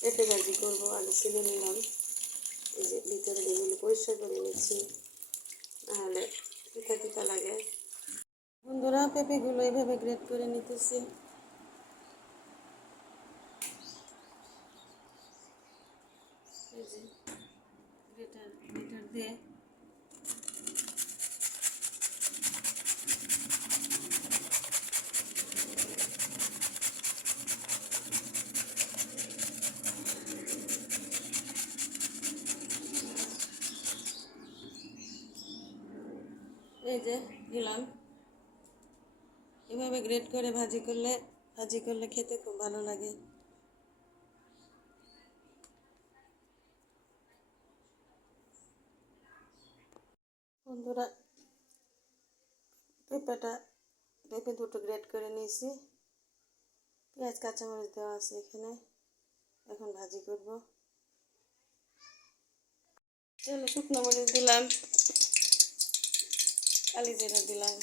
পেঁপে ভাজি করবো। আলু ছিলে নিলাম, এই যে ভিতরে এগুলো পরিষ্কার করে নিচ্ছি, নাহলে তিতা তিতা লাগে। বন্ধুরা, পেঁপেগুলো এইভাবে গ্রেট করে নিতেছি। এই যে গ্রেটার দিয়ে এই যে দিলাম। এভাবে গ্রেট করে ভাজি করলে খেতে খুব ভালো লাগে। বন্ধুরা, পেঁপে দুটো গ্রেট করে নিয়েছি, পেঁয়াজ কাঁচামরিচ দেওয়া আছে এখানে। এখন ভাজি করব। তেলে শুকনো মরিচ দিলাম, কালি জিরা দিলাম,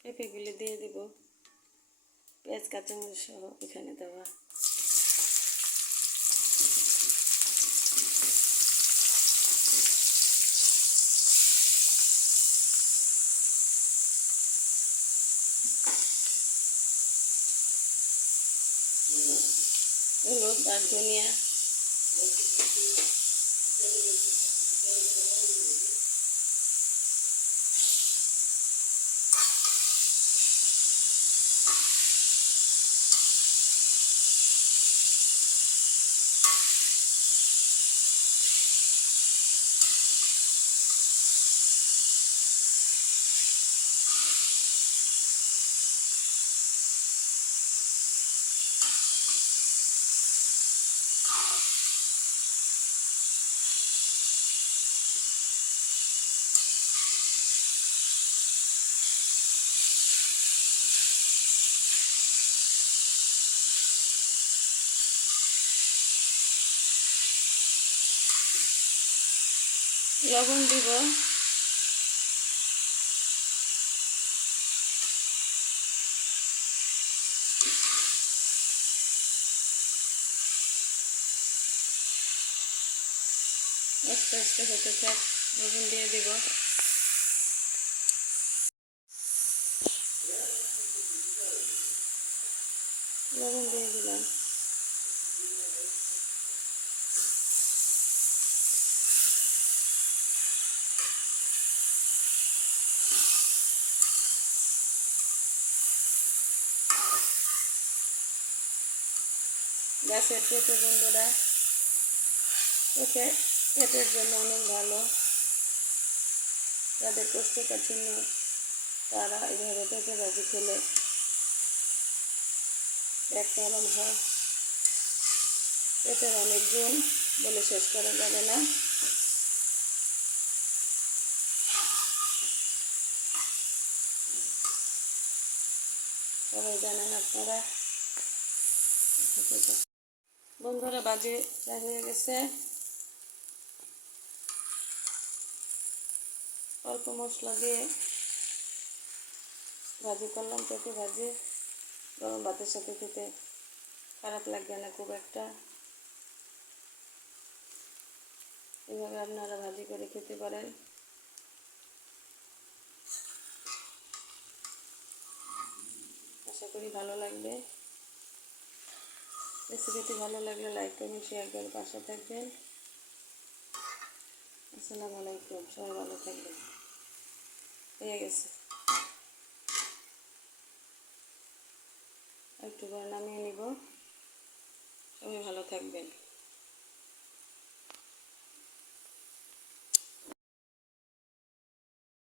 পেঁপেগুলো দিয়ে দেব, পেঁয়াজ কাঁচামরিচ সহ এখানে দেওয়া। হলুদ আর ধনিয়া, লবণ দিব, আস্তে আস্তে হতে থাক। লবণ দিয়ে দিব, লবণ দিয়ে দিলাম। গাছের পেঁপে বন্ধুরা, পেটের জন্য অনেক ভালো। যাদের কোষ্ঠকাঠিন্য তারা এইভাবে পেঁপে ভাজি খেলে পেট নরম হয়। পেঁপের অনেক গুণ বলে শেষ করা যাবে না। সবাই জানেন আপনারা। বন্ধুরা, ভাজি হয়ে গেছে। অল্প মশলা দিয়ে ভাজি করলাম। পেঁপে ভাজি গরম ভাতের সাথে খেতে খারাপ লাগবে না খুব একটা। এভাবে আপনারা ভাজি করে খেতে পারেন। আশা করি ভালো লাগবে। রেসিপিটি ভালো লাগলে লাইক করবেন, শেয়ার করে পাশে থাকবেন। আসসালামু আলাইকুম, সবাই ভালো থাকবেন। হয়ে গেছে, একটু করে নামিয়ে নিব।